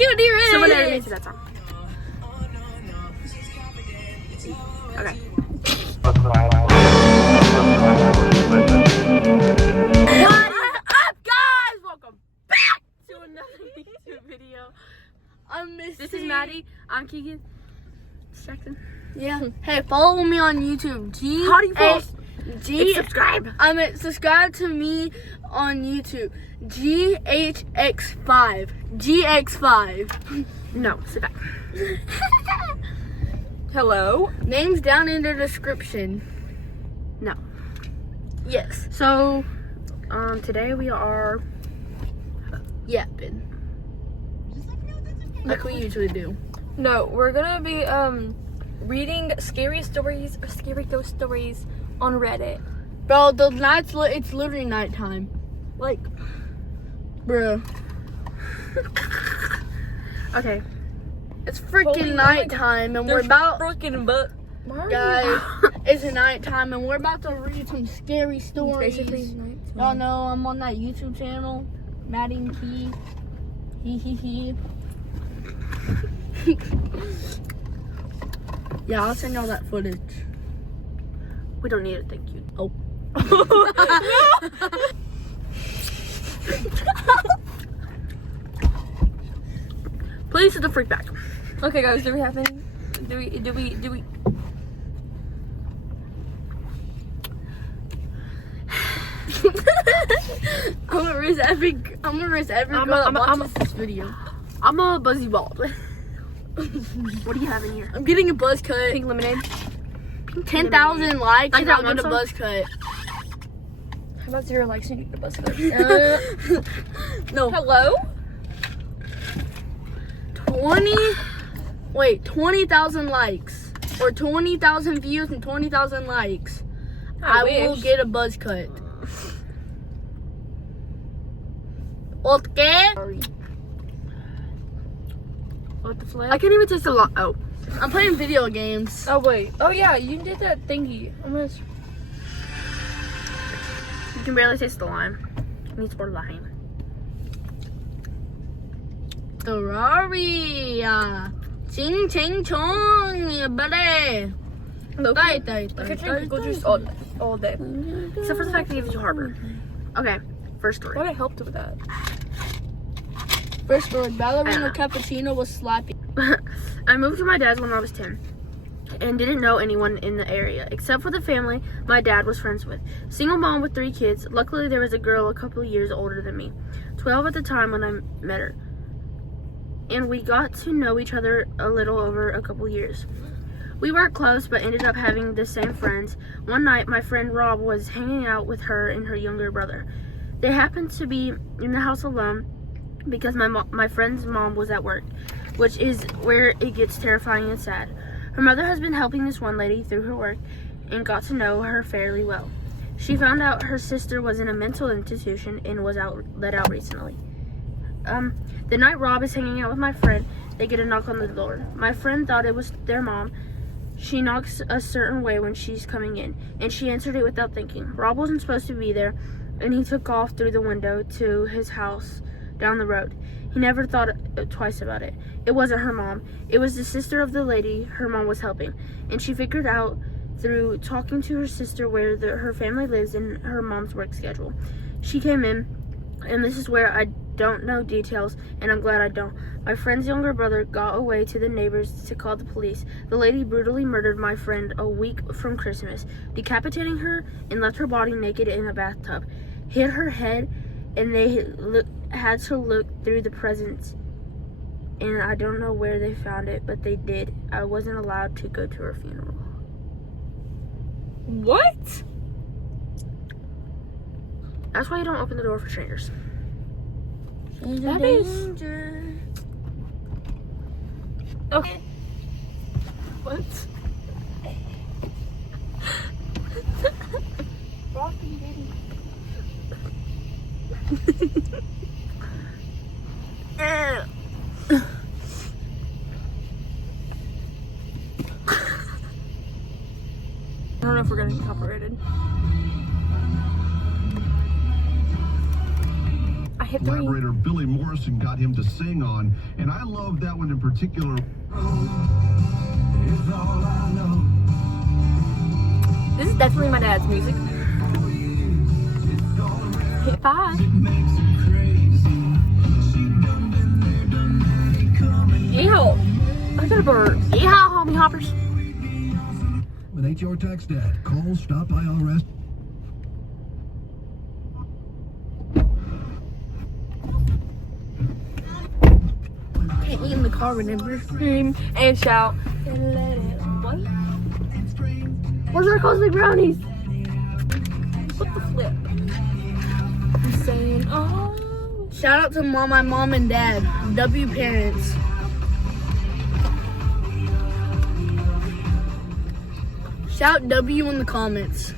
Cutie Rich. Someone added me to that song. Okay. What up, guys? Welcome back to another YouTube video. This is Maddie. I'm Keegan. Distracted. Yeah. Hey, follow me on YouTube. How do you follow? Subscribe. Subscribe to me on YouTube. GHX5. GX5. No, sit back. Hello. Names down in the description. No. Yes. So, today we are Yapping. Like we usually do. No, we're gonna be reading scary stories or scary ghost stories on Reddit. Bro, the nights it's literally nighttime. Like, bro, okay. it's freaking Holy- oh my nighttime, and we're There's about, freaking but guys, it's nighttime, and we're about to read some scary stories. basically night. Y'all know I'm on that YouTube channel, Maddie and Key. He. Yeah, I'll send y'all that footage. We don't need it, thank you. Oh. Please sit the freak back. Okay, guys, do we have any? Do we? I'm gonna risk every girl that watches this video. I'm a buzzy ball. What do you have in here? I'm getting a buzz cut. Pink lemonade. 10,000 likes Like and that I'll one get a song? buzz cut. How about 0 likes and you get the bus cut? No, Hello? 20,000 likes. Or 20,000 views and 20,000 likes. I will wish. get a buzz cut. Okay? What the flip? I can't even taste a lot. Oh. I'm playing video games. Oh wait. Oh yeah, you did that thingy. I'm gonna. You can barely taste the lime. It needs more lime. Ferrari. Ching ching chong, buddy. I could drink pickle juice all day. Except for the fact that it gives you heartburn. Okay, first story. What I helped with that? First story, ballerina cappuccino was slappy. I moved to my dad's when I was 10 and didn't know anyone in the area except for the family my dad was friends with. Single mom with 3 kids. Luckily, there was a girl a couple of years older than me, 12 at the time when I met her. And we got to know each other a little over a couple years. We weren't close, but ended up having the same friends. One night, my friend Rob was hanging out with her and her younger brother. They happened to be in the house alone because my friend's mom was at work, which is where it gets terrifying and sad. Her mother has been helping this one lady through her work and got to know her fairly well. She found out her sister was in a mental institution and was let out recently. The night Rob is hanging out with my friend, they get a knock on the door. My friend thought it was their mom. She knocks a certain way when she's coming in, and she answered it without thinking. Rob wasn't supposed to be there, and he took off through the window to his house down the road. He never thought twice about it. It wasn't her mom. It was the sister of the lady her mom was helping, and she figured out through talking to her sister where her family lives and her mom's work schedule. She came in, and this is where I don't know details, and I'm glad I don't. My friend's younger brother got away to the neighbors to call the police. The lady brutally murdered my friend a week from Christmas, decapitating her and left her body naked in a bathtub, hit her head, and they had to look through the presents, and I don't know where they found it, but they did. I wasn't allowed to go to her funeral. What? That's why you don't open the door for strangers. That is. Okay. What? I don't know if we're gonna get copyrighted. I hit 3. Collaborator Billy Morrison got him to sing on, and I love that one in particular. This is definitely my dad's music. Hit 5. Ew. I got a bird. Yeehaw, homie hoppers. With HR Tax Dad, call Stop IRS. Can't eat in the car, remember? Scream and shout. And let it. What? Where's our cosmic brownies? What the flip? I'm saying, oh. Shout out to my mom and dad, W parents. Shout W in the comments.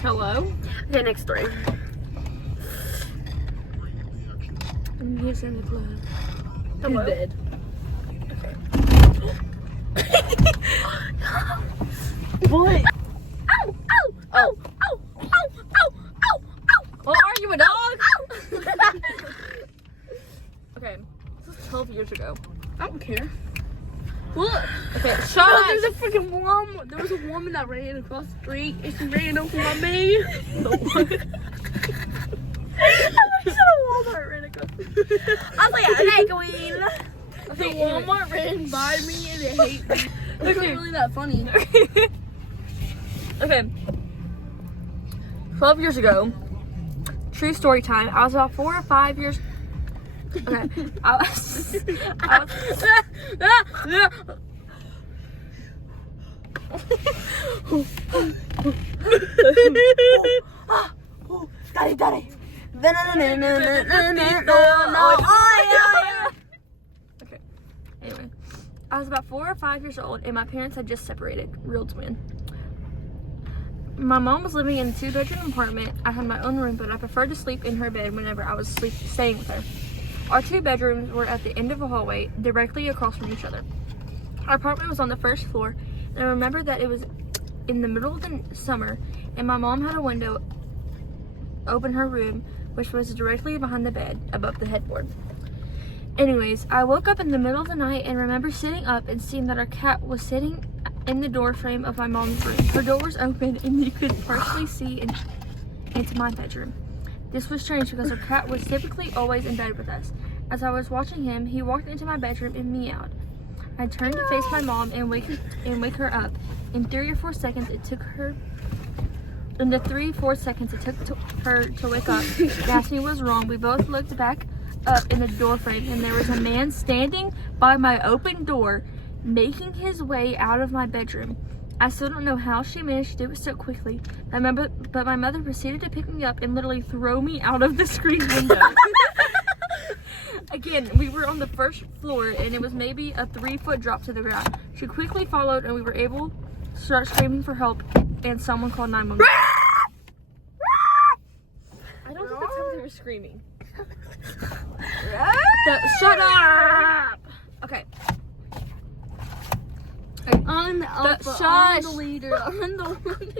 Hello? Okay, next story. I'm here in the club. Hello. He's dead. What? Ow! Ow! Ow! Ow! Ow! Ow! Ow! Ow! Well, are you a dog? Okay, this is 12 years ago. I don't care. Look. Okay, shut Oh, up. there's a freaking woman. There was a woman that ran across the street and she ran over on me. I I was like, hey, queen. The Walmart ran by me and it hate me. It's not really that funny. Okay. 12 years ago, true story time. I was about 4 or 5 years. Okay. I was Daddy. Okay. Anyway, I was about 4 or 5 years old, and my parents had just separated. Real twin. My mom was living in a 2-bedroom apartment. I had my own room, but I preferred to sleep in her bed whenever I was staying with her. Our 2 bedrooms were at the end of a hallway, directly across from each other. Our apartment was on the first floor, and I remember that it was in the middle of the summer, and my mom had a window open her room, which was directly behind the bed, above the headboard. Anyways, I woke up in the middle of the night and remember sitting up and seeing that our cat was sitting in the door frame of my mom's room. Her door was open and you could partially see into my bedroom. This was strange because our cat was typically always in bed with us. As I was watching him, he walked into my bedroom and meowed. I turned to face my mom and wake her up. In 3 or 4 seconds it took her In the 3-4 seconds it took her to wake up and ask me what was wrong, we both looked back up in the door frame and there was a man standing by my open door, making his way out of my bedroom. I still don't know how she managed to do it so quickly, but my mother proceeded to pick me up and literally throw me out of the screen window. Again, we were on the first floor and it was maybe a 3-foot drop to the ground. She quickly followed and we were able to start screaming for help and someone called 911. I don't think that's how they were screaming. Shut up! Okay. I'm the alpha, shush. I'm the leader, I'm the one.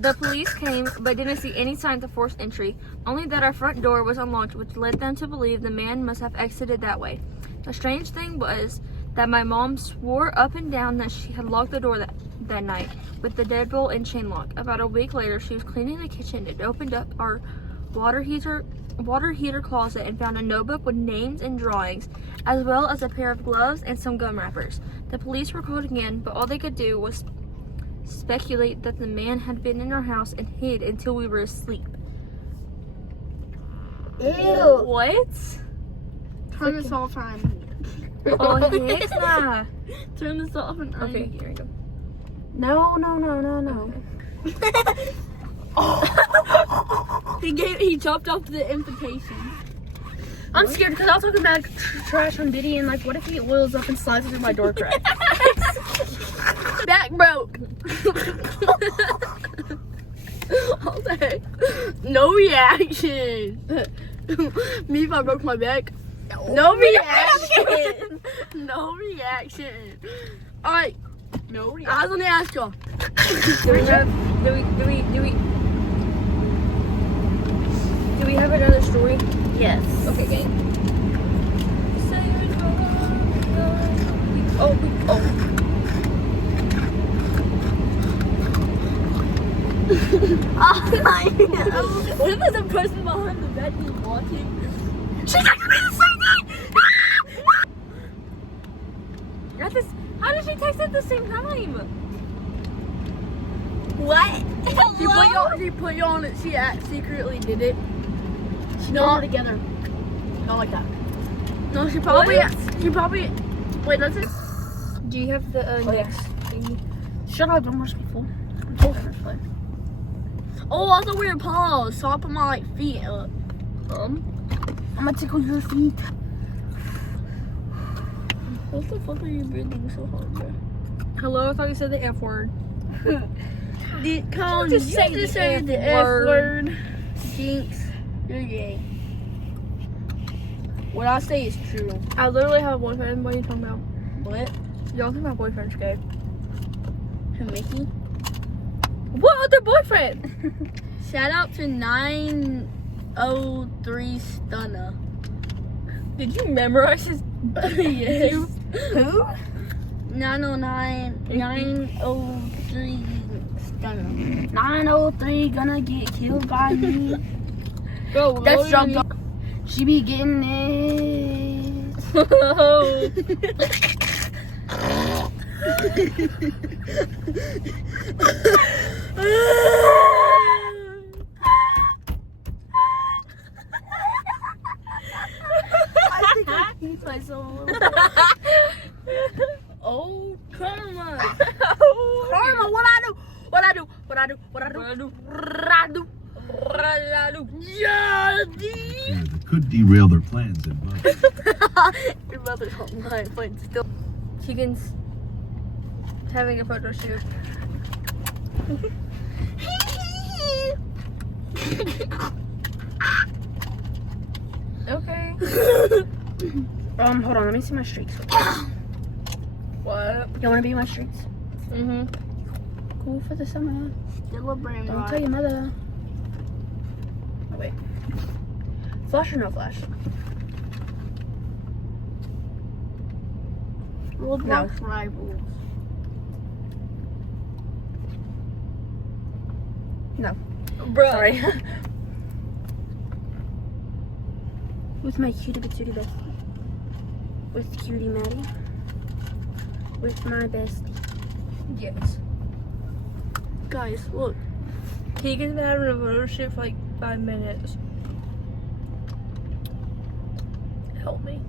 The police came but didn't see any signs of forced entry, only that our front door was unlocked, which led them to believe the man must have exited that way. The strange thing was that my mom swore up and down that she had locked the door that night with the deadbolt and chain lock. About a week later, she was cleaning the kitchen and opened up our water heater closet and found a notebook with names and drawings, as well as a pair of gloves and some gum wrappers. The police were called again, but all they could do was speculate that the man had been in our house and hid until we were asleep. Ew. What? Turn this off, honey. Oh, heck nah. Turn this off and Okay, here we go. No. He chopped off the invitation. I'm scared because I was talking about trash on Biddy and like, what if he oils up and slides through my door crack? Back broke. All day. No reaction. Me if I broke my back. No reaction. No reaction. Alright. No reaction. I was gonna ask y'all. Do we you have another story? Yes. Okay, gang. Oh. Oh my god. What if the person behind the bed is watching? She texted me the same thing! How did she text at the same time? What? She put you on it. She secretly did it. She not together. Not like that. No, she probably. Wait, does it? Do you have the next thing? Shut up, don't rush me, fool. Oh, I thought we were paws. So I put my feet up. I'm gonna tickle your feet. What the fuck are you breathing so hard, bro? Hello, I thought you said the F word. Colin, Just you say just the say F the F word. word. Jinx, you're gay. What I say is true. I literally have a boyfriend. What are you talking about? What? Y'all think my boyfriend's gay? Who, Mickey? What other boyfriend? Shout out to 903 Stunner. Did you memorize his? Yes. Who? 903 Stunner. 903 gonna get killed by me. Bro, That's drunk. She be getting it. He plays so Oh, Karma. Karma, what I do? What I do? What I do? What I do? What I do? What I do? Yeah, That could derail their plans in months. Your mother's online, but still. Chickens having a photo shoot. Okay. Hold on, let me see my streaks. What? You wanna be my streaks? Mm-hmm. Cool for the summer. Still a brain Don't rot. tell your mother. Oh wait. Flash or no flash? Roblox rivals. Bro. Sorry. With my cutie patootie bestie. With cutie Maddie. With my bestie. Yes. Guys, look. Keegan's been having a photo shoot for like 5 minutes. Help me.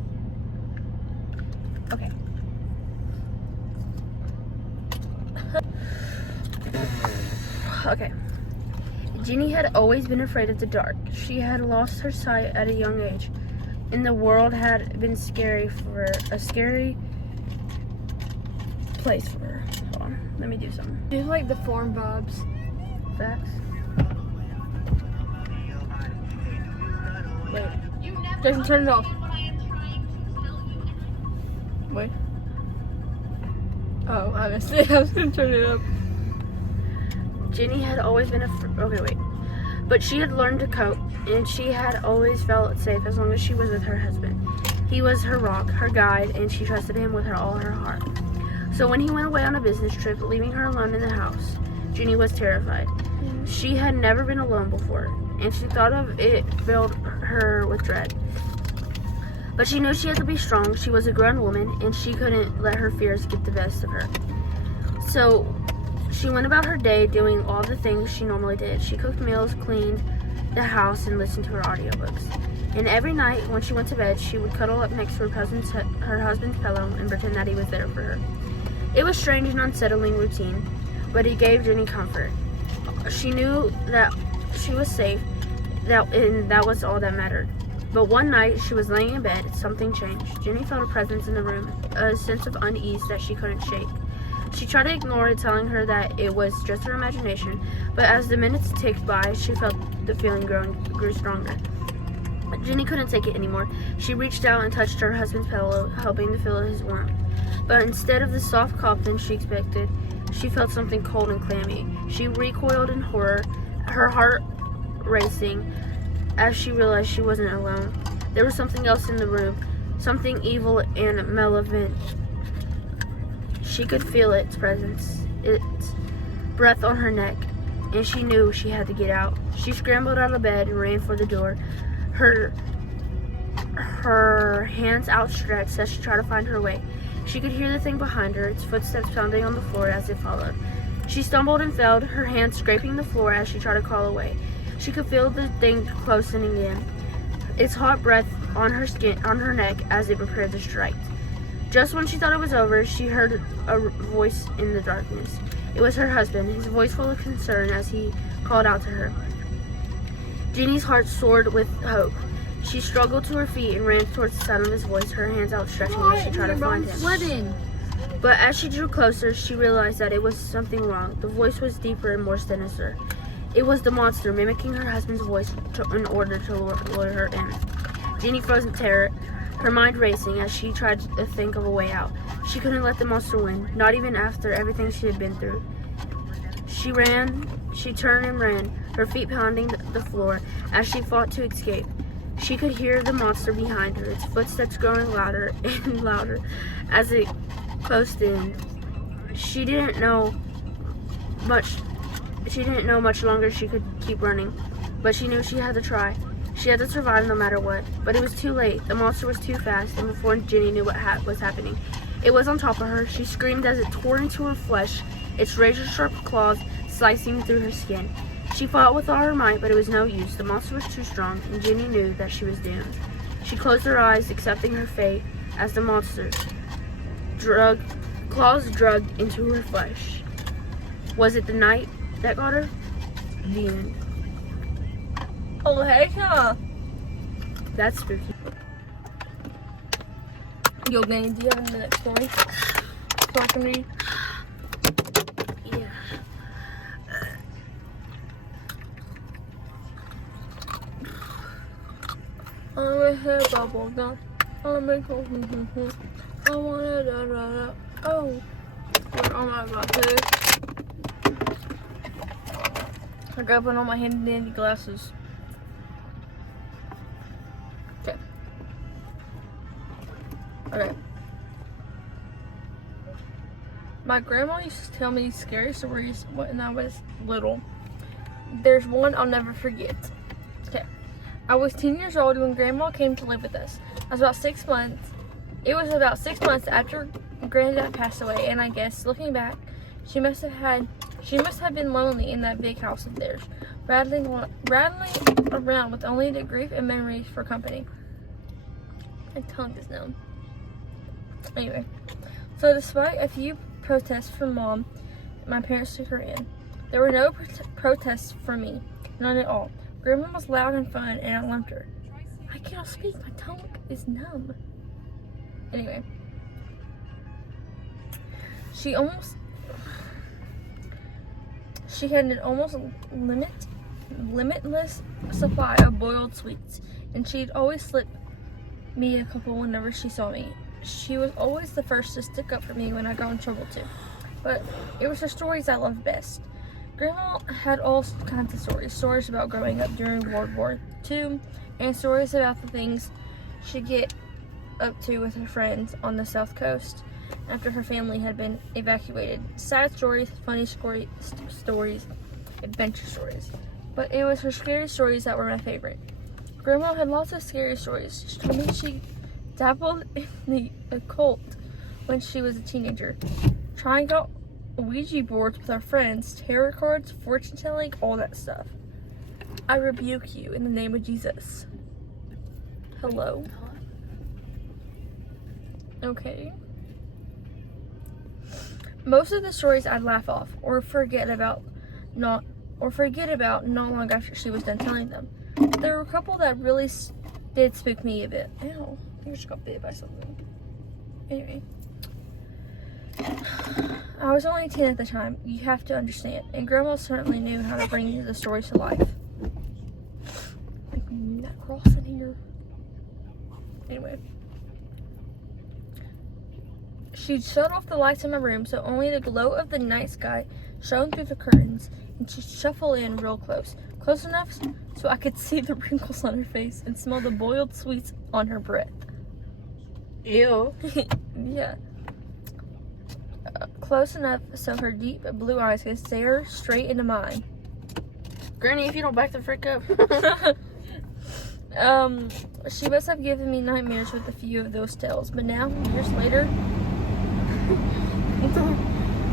Okay. Okay. Ginny had always been afraid of the dark. She had lost her sight at a young age, and the world had been scary place for her. Hold on, let me do something. Do you like the form vibes? Facts. Wait. Jason, turn it off. Wait. Oh, I missed it. I was gonna turn it up. Ginny had always been okay, wait. But she had learned to cope, and she had always felt safe as long as she was with her husband. He was her rock, her guide, and she trusted him with all her heart. So when he went away on a business trip, leaving her alone in the house, Ginny was terrified. She had never been alone before, and she thought of it filled her with dread. But she knew she had to be strong. She was a grown woman, and she couldn't let her fears get the best of her. So she went about her day doing all the things she normally did. She cooked meals, cleaned the house, and listened to her audiobooks. And every night when she went to bed, she would cuddle up next to her husband's pillow and pretend that he was there for her. It was strange and unsettling routine, but it gave Ginny comfort. She knew that she was safe, and that was all that mattered. But one night, she was laying in bed. Something changed. Ginny felt a presence in the room, a sense of unease that she couldn't shake. She tried to ignore it, telling her that it was just her imagination, but as the minutes ticked by, she felt the feeling grew stronger. Ginny couldn't take it anymore. She reached out and touched her husband's pillow, hoping to feel his warmth. But instead of the soft coffin she expected, she felt something cold and clammy. She recoiled in horror, her heart racing. as she realized she wasn't alone. There was something else in the room, something evil and malevolent. She could feel its presence, its breath on her neck, and she knew she had to get out. She scrambled out of bed and ran for the door, her hands outstretched as she tried to find her way. She could hear the thing behind her, its footsteps pounding on the floor as it followed. She stumbled and fell, her hands scraping the floor as she tried to crawl away. She could feel the thing closening in, its hot breath on her skin, on her neck as it prepared to strike. Just when she thought it was over, she heard a voice in the darkness. It was her husband, his voice full of concern as he called out to her. Jeannie's heart soared with hope. She struggled to her feet and ran towards the sound of his voice, her hands outstretching as she tried to find him. But as she drew closer, she realized that it was something wrong. The voice was deeper and more sinister. It was the monster, mimicking her husband's voice in order to lure her in. Jeannie froze in terror, her mind racing as she tried to think of a way out. She couldn't let the monster win, not even after everything she had been through. She turned and ran, her feet pounding the floor as she fought to escape. She could hear the monster behind her, its footsteps growing louder and louder as it closed in. She didn't know much longer she could keep running, but she knew she had to try. She had to survive no matter what. But it was too late. The monster was too fast, and before Jenny knew what was happening, it was on top of her. She screamed as it tore into her flesh, its razor-sharp claws slicing through her skin. She fought with all her might, but it was no use. The monster was too strong, and Jenny knew that she was doomed. She closed her eyes, accepting her fate as the monster claws drugged into her flesh. Was it the night that got her? The end. Oh, heck yeah. That's spooky. Yo, Danny, do you have the next story? So I can read? Yeah. I'm a head bubble gum. I'm a cool. I wanna da. Oh. Where am I about to? I gotta put on my handy dandy glasses. Okay. My grandma used to tell me scary stories when I was little. There's one I'll never forget. Okay. I was 10 years old when Grandma came to live with us. I was about 6 months. It was about 6 months after Granddad passed away, and I guess, looking back, she must have been lonely in that big house of theirs, rattling around with only the grief and memories for company. My tongue is numb. Anyway, so despite a few protests from Mom, my parents took her in. There were no protests from me, none at all. Grandma was loud and fun, and I loved her. I cannot speak, my tongue is numb. Anyway, she had an almost limitless supply of boiled sweets, and she'd always slip me a couple whenever she saw me. She was always the first to stick up for me when I got in trouble too. But it was her stories I loved best. Grandma had all kinds of stories. Stories about growing up during World War II, and stories about the things she'd get up to with her friends on the South Coast after her family had been evacuated. Sad stories, funny stories, adventure stories. But it was her scary stories that were my favorite. Grandma had lots of scary stories. She told me she dabbled in the occult when she was a teenager, trying out Ouija boards with our friends, tarot cards, fortune telling, all that stuff. I rebuke you in the name of Jesus. Hello? Okay. Most of the stories I'd laugh off or forget about not long after she was done telling them. There were a couple that really did spook me a bit. Ew. I just got bit by something. Anyway. I was only 10 at the time. You have to understand. And Grandma certainly knew how to bring the stories to life. That cross in here. Anyway. She'd shut off the lights in my room so only the glow of the night sky shone through the curtains, and she'd shuffle in real close close enough so I could see the wrinkles on her face and smell the boiled sweets on her breath. Ew. Yeah. Close enough so her deep blue eyes could stare straight into mine. Granny, if you don't back the frick up. She must have given me nightmares with a few of those tales, but now, years later,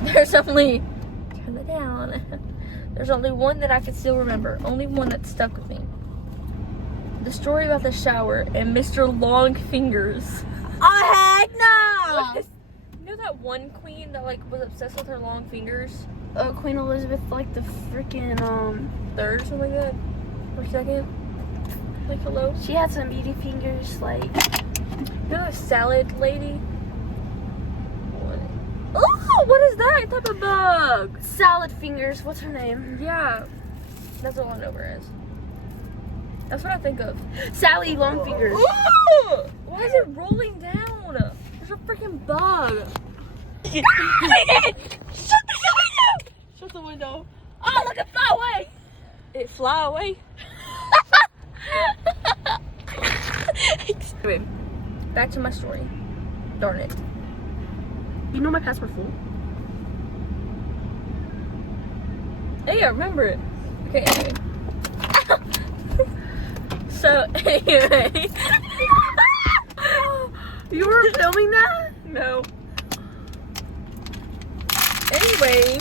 there's only, turn it down, there's only one that I can still remember, only one that stuck with me. The story about the shower and Mr. Longfingers. Oh, heck no! You know that one queen that, like, was obsessed with her long fingers? Queen Elizabeth, like the freaking, Third or something like that? Or second? Like, hello? she had some beauty fingers, like, You know that salad lady? What? Oh, what is that type of bug? salad fingers. What's her name? Yeah, that's what I know her as. That's what I think of. Sally Longfingers. Ooh! Why is it rolling down? There's a freaking bug. Shut the window. Oh, look, it flew away. It fly away. Anyway, back to my story. Darn it. You know my password full. Hey, I remember it. Okay, anyway. So, anyway. You were filming that? No. Anyway.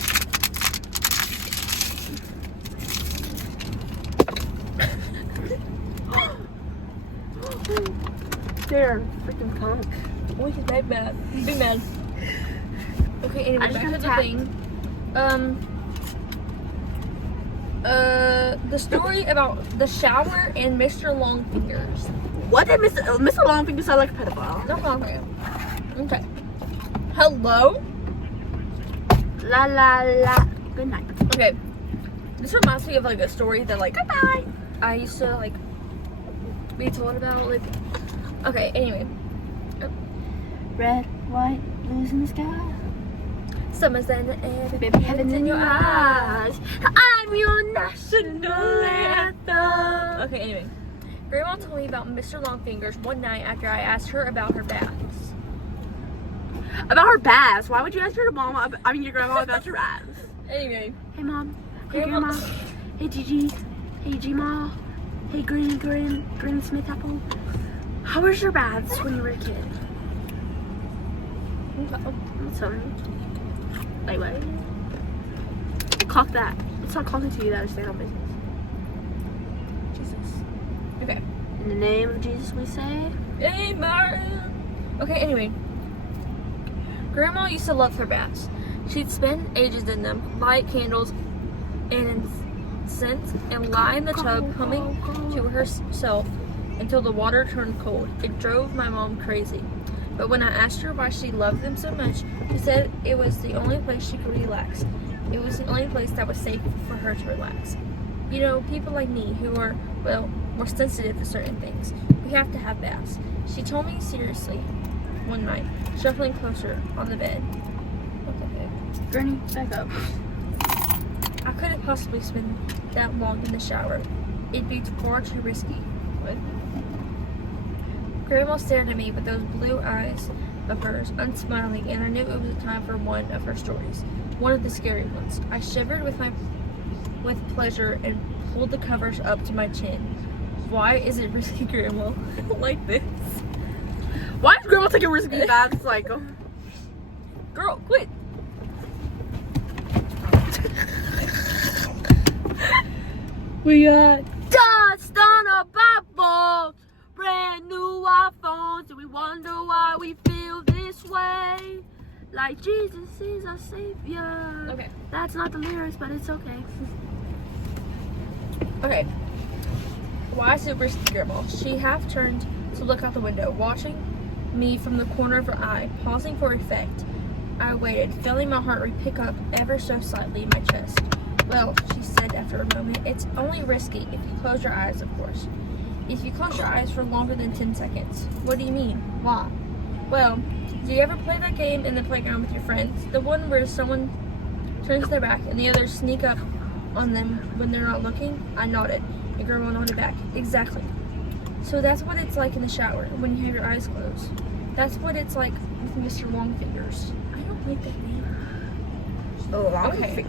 They're freaking punk. We can be mad. Be mad. Okay, anyway, I just back to got the attacked. thing. The story about the shower and Mr. Longfingers. What did Mr. Longfinger sound like a pedophile? No problem. Okay. Hello? La la la. Good night. Okay. This reminds me of like a story that like Goodbye. I used to like be told about. Like, okay. Anyway, Red, white, blues in the sky. summer's in the air, Baby, heaven's in your eyes. I'm your national anthem. Okay. Anyway, Grandma told me about Mr. Longfingers one night after I asked her about her baths. About her baths. Why would you ask your mom? Your grandma about your baths. Anyway, Hey mom. Hey Grandma- grandma. Hey Gigi. Hey G-Ma. Hey Granny Smith Apple. How was your baths when you were a kid? What's something? Wait, what? Clock that. It's not clocking to you that I stand on business. Jesus. Okay. In the name of Jesus we say. Amen. Okay, anyway. Grandma used to love her baths. She'd spend ages in them, light candles and incense, and lie in the tub humming to herself until the water turned cold. It drove my mom crazy. But when I asked her why she loved them so much, she said it was the only place she could relax. It was the only place that was safe for her to relax. You know, people like me who are, well, more sensitive to certain things, we have to have baths. She told me seriously one night, shuffling closer on the bed. What the heck? Granny, back up. I couldn't possibly spend that long in the shower. It'd be far too risky. What? Grandma stared at me with those blue eyes of hers, unsmiling, and I knew it was time for one of her stories. One of the scary ones. I shivered with pleasure and pulled the covers up to my chin. Why is it risky, Grandma? Like this? Why is grandma taking risky baths? Like, oh. Girl, quit! We got dust on our Bible, brand new iPhones, and we wonder why we feel this way. Like Jesus is our savior. Okay. That's not the lyrics, but it's okay. Okay. Why is it risky, Grandma? She half turned to look out the window, watching me from the corner of her eye, pausing for effect. I waited, feeling my heart rate pick up ever so slightly in my chest. Well, she said after a moment, it's only risky if you close your eyes, of course. If you close your eyes for longer than 10 seconds. What do you mean? Why? Well, do you ever play that game in the playground with your friends? The one where someone turns their back and the others sneak up on them when they're not looking? I nodded, and Grandma nodded back. Exactly. So that's what it's like in the shower when you have your eyes closed. That's what it's like with Mr. Longfingers. I don't like that name. Okay.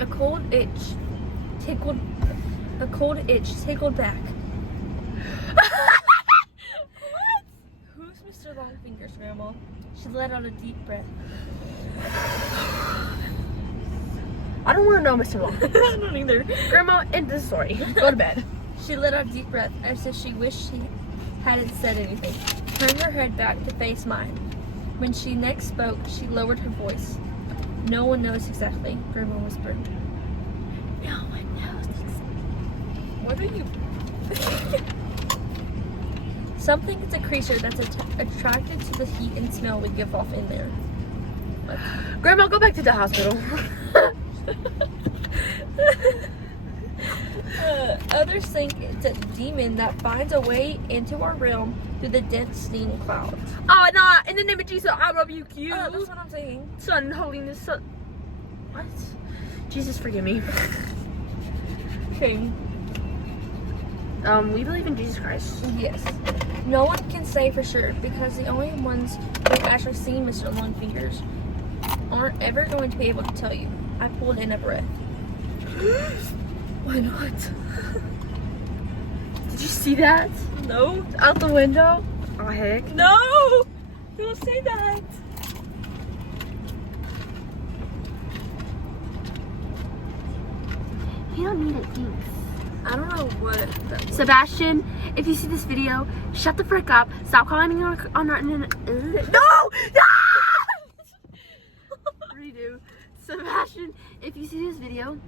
A cold itch tickled back. What? Who's Mr. Longfingers, Grandma? She let out a deep breath. I don't want to know, Mr. Long. I don't either. Grandma, end the story. Go to bed. She let out a deep breath as if she wished she hadn't said anything. Turned her head back to face mine. When she next spoke, she lowered her voice. No one knows exactly, Grandma whispered. No one knows exactly. What are you? Something is a creature that's attracted to the heat and smell we give off in there. Grandma, go back to the hospital. Others think it's a demon that finds a way into our realm through the dense steam clouds. Oh, nah, in the name of Jesus, I rebuke you. That's what I'm saying. Son, holiness, son. What? Jesus, forgive me. Okay. We believe in Jesus Christ. Yes. No one can say for sure because the only ones who've actually seen Mr. Longfingers aren't ever going to be able to tell you. I pulled in a breath. Why not? Did you see that? No. Out the window? Oh, heck. No! Don't say that. You don't need it, thanks. I don't know what that was. Sebastian, if you see this video, shut the frick up. Stop commenting on our... No! Redo. Sebastian, if you see this video,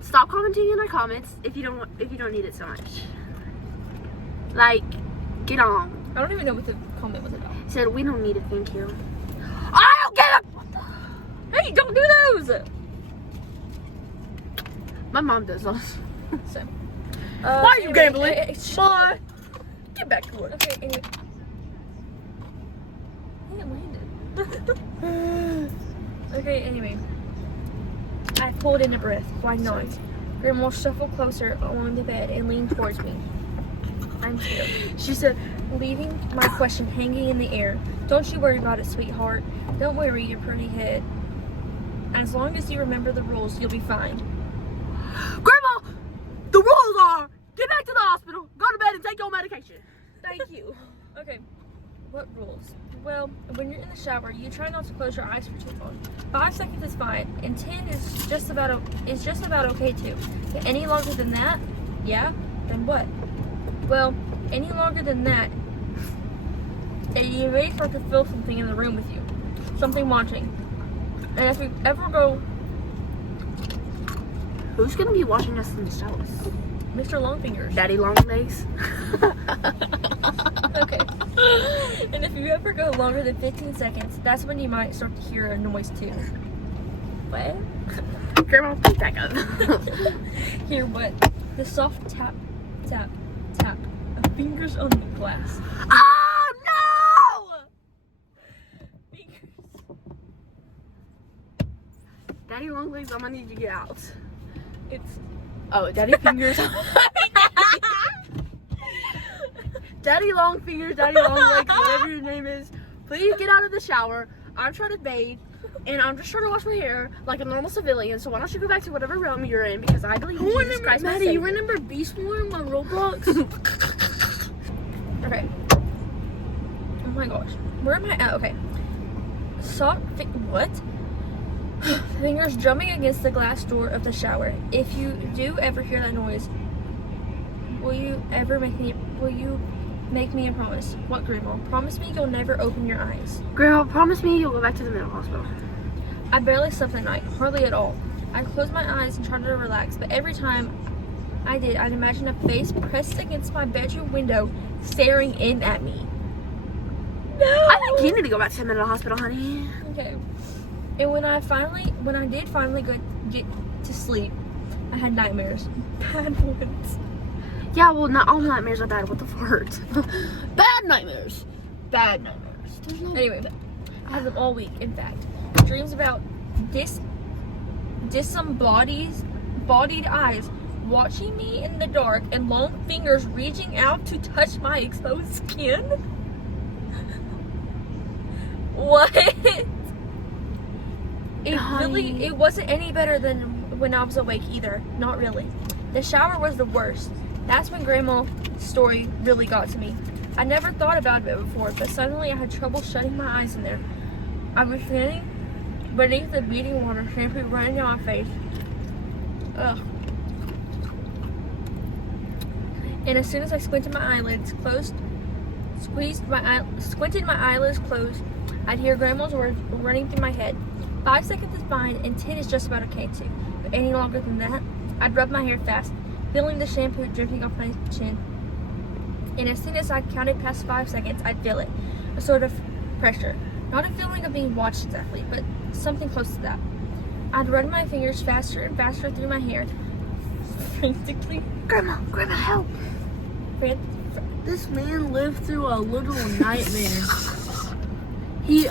stop commenting in our comments if you don't need it so much. Like, get on. I don't even know what the comment was about. He said, we don't need it, thank you. I don't get it! What the? Hey, don't do those! My mom does those. So, Why are you gambling? Boy, Get back to work. okay, anyway. Hey, it landed. Okay, anyway. I pulled in a breath. Why not? Grandma shuffled closer along the bed and leaned towards me. I'm scared. She said, Leaving my question hanging in the air. Don't you worry about it, sweetheart. Don't worry your pretty head. As long as you remember the rules, you'll be fine. Grandma, the rules are get back to the hospital, go to bed, and take your medication. Thank you. Okay, what rules? Well, when you're in the shower, you try not to close your eyes for too long. 5 seconds is fine, and 10 is just about okay too. But any longer than that, yeah, then what? Well, any longer than that, and you may start to feel something in the room with you, something watching. And if we ever go, Who's gonna be watching us in the showers? Mr. Longfingers. Daddy Long Legs. Okay. And if you ever go longer than 15 seconds, that's when you might start to hear a noise too. What? Grandma, pick back up. Hear what? The soft tap, tap, tap of fingers on the glass. Oh no! Fingers. Daddy Long Legs, I'm gonna need you to get out. It's Daddy Fingers. Daddy Long Fingers, Daddy Long Legs, whatever your name is. Please get out of the shower. I'm trying to bathe, and I'm just trying to wash my hair like a normal civilian. So why don't you go back to whatever realm you're in? Because I believe in Jesus Christ, my Maddie, you Savior. remember Beast Wars on Roblox? okay. Oh my gosh. Where am I at? Okay. What? Fingers drumming against the glass door of the shower. If you do ever hear that noise, will you make me a promise? What, Grandma? Promise me you'll never open your eyes. Grandma, promise me you'll go back to the mental hospital. I barely slept that night, hardly at all. I closed my eyes and tried to relax, but every time I did, I'd imagine a face pressed against my bedroom window, staring in at me. No! I think you need to go back to the mental hospital, honey. Okay. And when I did finally get to sleep, I had nightmares. Bad ones. Yeah, well, not all nightmares are bad with the fart. Bad nightmares. Bad nightmares. There's no Anyway, I had them all week, in fact. Dreams about disembodied eyes watching me in the dark and long fingers reaching out to touch my exposed skin. What? It wasn't any better than when I was awake either. Not really. The shower was the worst. That's when Grandma's story really got to me. I never thought about it before, but suddenly I had trouble shutting my eyes in there. I was standing beneath the beating water, shampoo running down my face. Ugh. And as soon as I squinted my eyelids closed, I'd hear Grandma's words running through my head. 5 seconds is fine, and 10 is just about okay too. But any longer than that, I'd rub my hair fast, feeling the shampoo dripping off my chin. And as soon as I counted past 5 seconds, I'd feel it. A sort of pressure. Not a feeling of being watched exactly, but something close to that. I'd run my fingers faster and faster through my hair. Frantically. Grandma, help. This man lived through a little nightmare. He,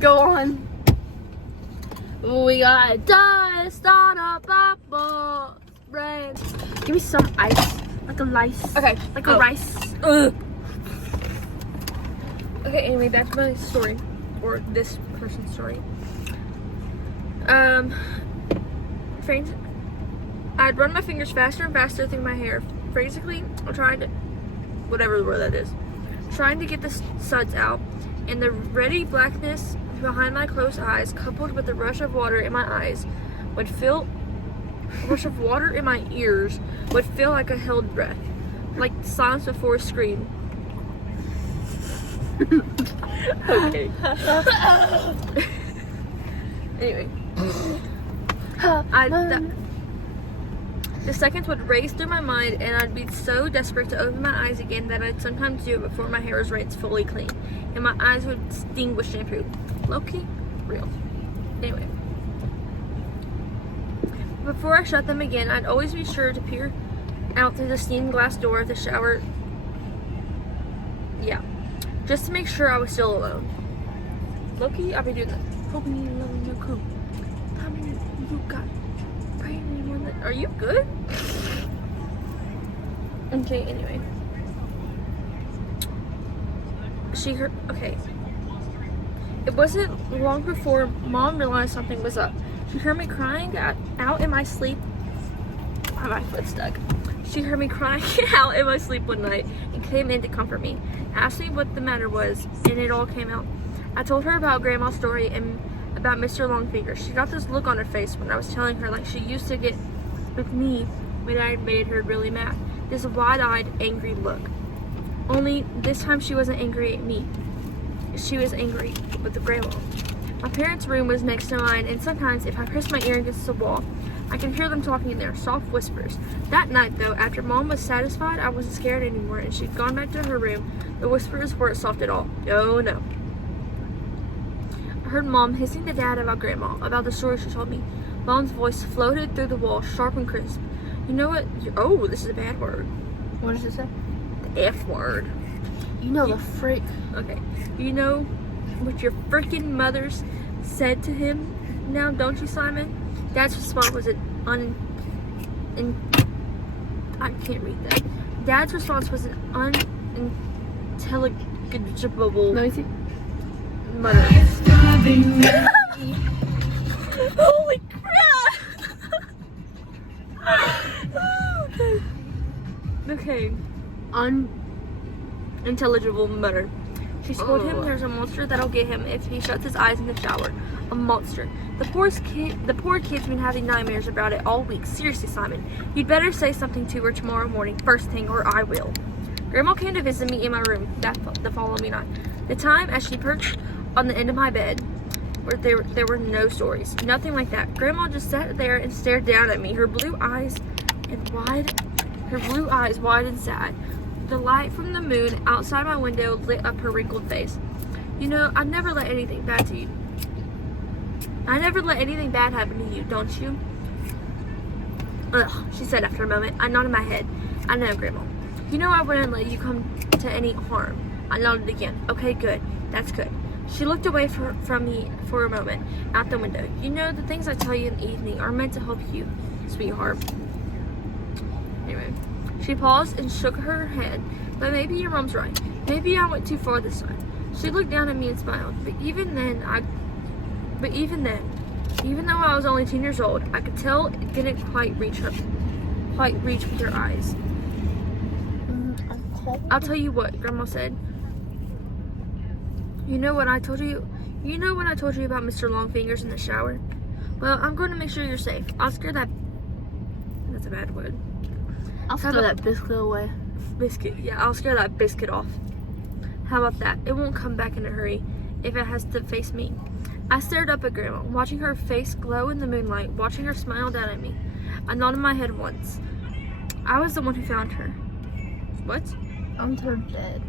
Go on. We got dust on a bubble bread. Give me some ice. Like a rice. Okay. Like a rice. Ugh. Okay, anyway, back to my story. Or this person's story. I'd run my fingers faster and faster through my hair. Frantically, I'm trying to, whatever the word that is, trying to get the suds out. And the ready blackness behind my closed eyes, coupled with the rush of water in my eyes, would feel, rush of water in my ears, would feel like a held breath, like silence before a scream. Okay. Anyway. The seconds would race through my mind, and I'd be so desperate to open my eyes again that I'd sometimes do it before my hair was rinsed fully clean, and my eyes would sting with shampoo. Low-key, real. Anyway. Before I shut them again, I'd always be sure to peer out through the stained glass door of the shower. Yeah. Just to make sure I was still alone. Low-key, I'd be doing that. Hoping you love no cool. How many you got? Are you good? Okay, anyway. Okay. It wasn't long before Mom realized something was up. She heard me crying out in my sleep. My foot stuck. She heard me crying out in my sleep one night and came in to comfort me. Asked me what the matter was, and it all came out. I told her about Grandma's story and about Mr. Longfinger. She got this look on her face when I was telling her, like she used to get with me when I made her really mad. This wide-eyed, angry look. Only this time she wasn't angry at me. She was angry with the Grandma. My parents' room was next to mine, and sometimes if I pressed my ear against the wall, I could hear them talking in there, soft whispers. That night, though, after Mom was satisfied I wasn't scared anymore and she'd gone back to her room, the whispers weren't soft at all. Oh, no. I heard Mom hissing to Dad about Grandma, about the story she told me. Mom's voice floated through the wall, sharp and crisp. You know what? Oh, this is a bad word. What does it say? The F word. You know the freak. Okay. You know what your freaking mothers said to him now, don't you, Simon? Dad's response was I can't read that. Dad's response was an unintelligible Let me see. mutter. Holy crap! Okay. Unintelligible mutter. She told him there's a monster that'll get him if he shuts his eyes in the shower. A monster. The poor kid's been having nightmares about it all week. Seriously, Simon. You'd better say something to her tomorrow morning, first thing, or I will. Grandma came to visit me in my room the following night. The time as she perched on the end of my bed, where there were no stories. Nothing like that. Grandma just sat there and stared down at me, her blue eyes wide and sad. The light from the moon outside my window lit up her wrinkled face. You know, I never let anything bad happen to you, don't you? Ugh, she said after a moment. I nodded my head. I know, Grandma. You know I wouldn't let you come to any harm. I nodded again. Okay, good. That's good. She looked away from me for a moment, out the window. You know, the things I tell you in the evening are meant to help you, sweetheart. Anyway, she paused and shook her head. But maybe your mom's right. Maybe I went too far this time. She looked down at me and smiled. But even then, even though I was only 10 years old, I could tell it didn't quite reach with her eyes. I'll tell you what, Grandma said. You know when I told you about Mr. Longfingers in the shower? Well, I'm going to make sure you're safe. I'll scare that. That's a bad word. I'll throw that biscuit away. Biscuit. Yeah, I'll scare that biscuit off. How about that? It won't come back in a hurry if it has to face me. I stared up at Grandma, watching her face glow in the moonlight, watching her smile down at me. I nodded my head once. I was the one who found her. What? Found her dead.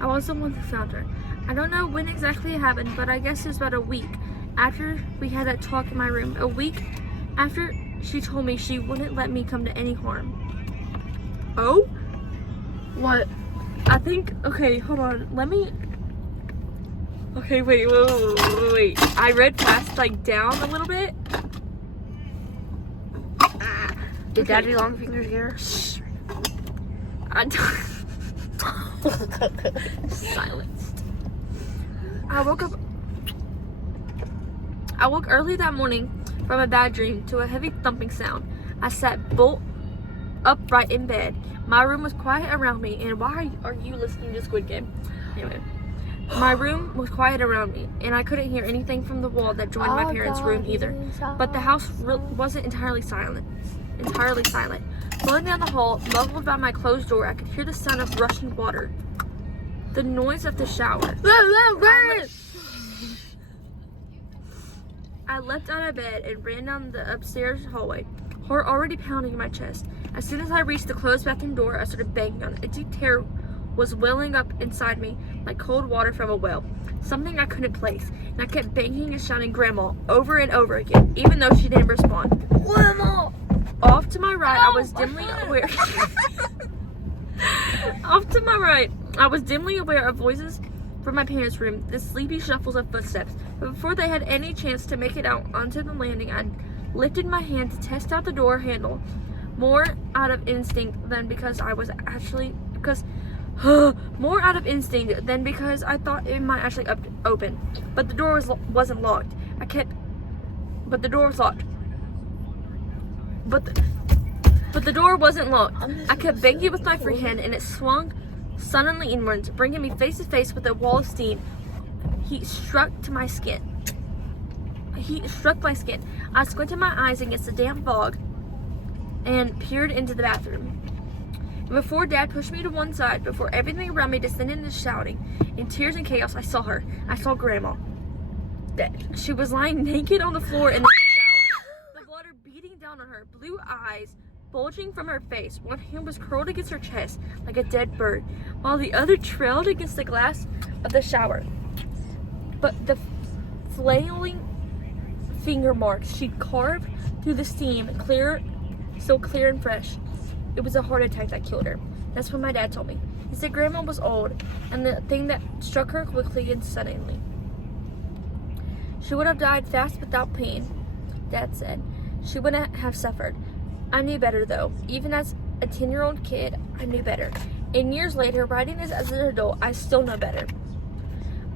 I was the one who found her. I don't know when exactly it happened, but I guess it was about a week after we had that talk in my room. A week after she told me she wouldn't let me come to any harm. Oh? What? I think, okay, hold on. Let me... Okay, wait. I read past, like, down a little bit. Did Daddy Longfingers get her? Shh. Silenced. I woke early that morning from a bad dream to a heavy thumping sound. I sat bolt upright in bed. My room was quiet around me, and why are you listening to Squid Game? Anyway, my room was quiet around me, and I couldn't hear anything from the wall that joined my parents' room either. But the house wasn't entirely silent. Flowing down the hall, muffled by my closed door, I could hear the sound of rushing water. The noise of the shower. I leapt out of bed and ran down the upstairs hallway, heart already pounding in my chest. As soon as I reached the closed bathroom door, I started banging on it. A deep terror was welling up inside me like cold water from a well, something I couldn't place, and I kept banging and shouting "Grandma" over and over again, even though she didn't respond. Grandma! Off to my right, I was dimly aware. Off to my right, I was dimly aware of voices from my parents' room, the sleepy shuffles of footsteps. But before they had any chance to make it out onto the landing, I lifted my hand to test out the door handle, more out of instinct than because I thought it might actually open. But the door wasn't locked. But the door was locked. But the door wasn't locked. I kept banging with my free hand, and it swung suddenly inwards, bringing me face to face with a wall of steam. Heat struck my skin. I squinted my eyes against the damp fog and peered into the bathroom. And before Dad pushed me to one side, before everything around me descended into shouting, in tears and chaos, I saw her. I saw Grandma. She was lying naked on the floor in the shower, the water beating down on her, blue eyes bulging from her face. One hand was curled against her chest like a dead bird, while the other trailed against the glass of the shower. But the flailing finger marks she'd carved through the steam, so clear and fresh. It was a heart attack that killed her. That's what my dad told me. He said Grandma was old, and the thing that struck her quickly and suddenly. She would have died fast without pain, Dad said. She wouldn't have suffered. I knew better, though. Even as a 10-year-old kid, I knew better. And years later, writing this as an adult, I still know better.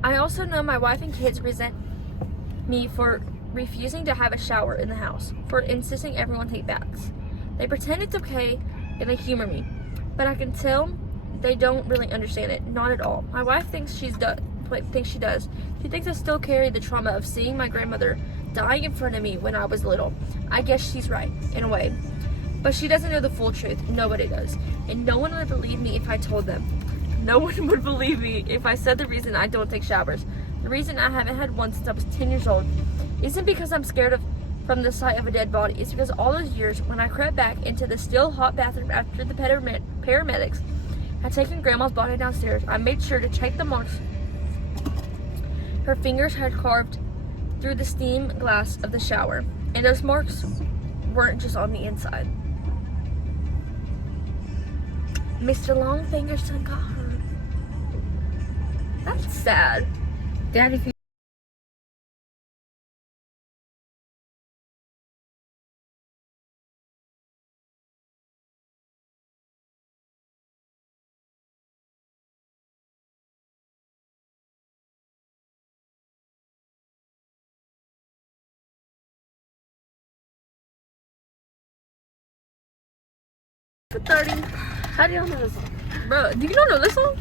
I also know my wife and kids resent me for refusing to have a shower in the house, for insisting everyone take baths. They pretend it's okay, and they humor me. But I can tell they don't really understand it. Not at all. My wife thinks she does. She thinks I still carry the trauma of seeing my grandmother dying in front of me when I was little. I guess she's right, in a way. But she doesn't know the full truth. Nobody does. And no one would believe me if I told them. No one would believe me if I said the reason I don't take showers, the reason I haven't had one since I was 10 years old, isn't because I'm scared from the sight of a dead body. It's because all those years, when I crept back into the still hot bathroom after the paramedics had taken Grandma's body downstairs, I made sure to check the marks her fingers had carved through the steam glass of the shower. And those marks weren't just on the inside. Mr. Longfinger's son got hurt. That's sad. Dad, if you for 30, how do y'all know this song? Bro, do you not know this song?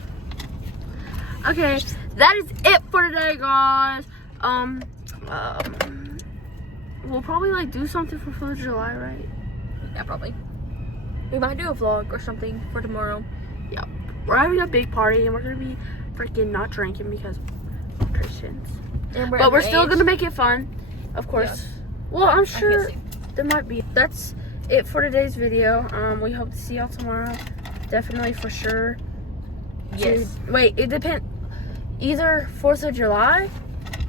Okay, that is it for today, guys. We'll probably like do something for 4th of July, right? Yeah, probably. We might do a vlog or something for tomorrow. Yep. We're having a big party and we're gonna be freaking not drinking because we're Christians. And But we're still underage. gonna make it fun, of course. Yes. Well, I'm I sure can there might be. That's it for today's video. We hope to see y'all tomorrow. Definitely for sure. Yes. Wait, it depends. Either 4th of July.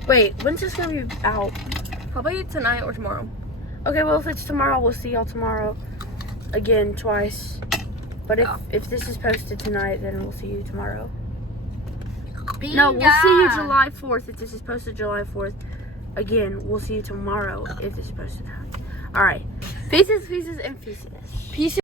Wait, when's this gonna be out? Probably tonight or tomorrow. Okay, well if it's tomorrow, we'll see y'all tomorrow. Again, twice. But if this is posted tonight, then we'll see you tomorrow. No, we'll see you July 4th if this is posted July 4th. Again, we'll see you tomorrow if this is posted tonight. Alright. Pieces, and pieces. Peace.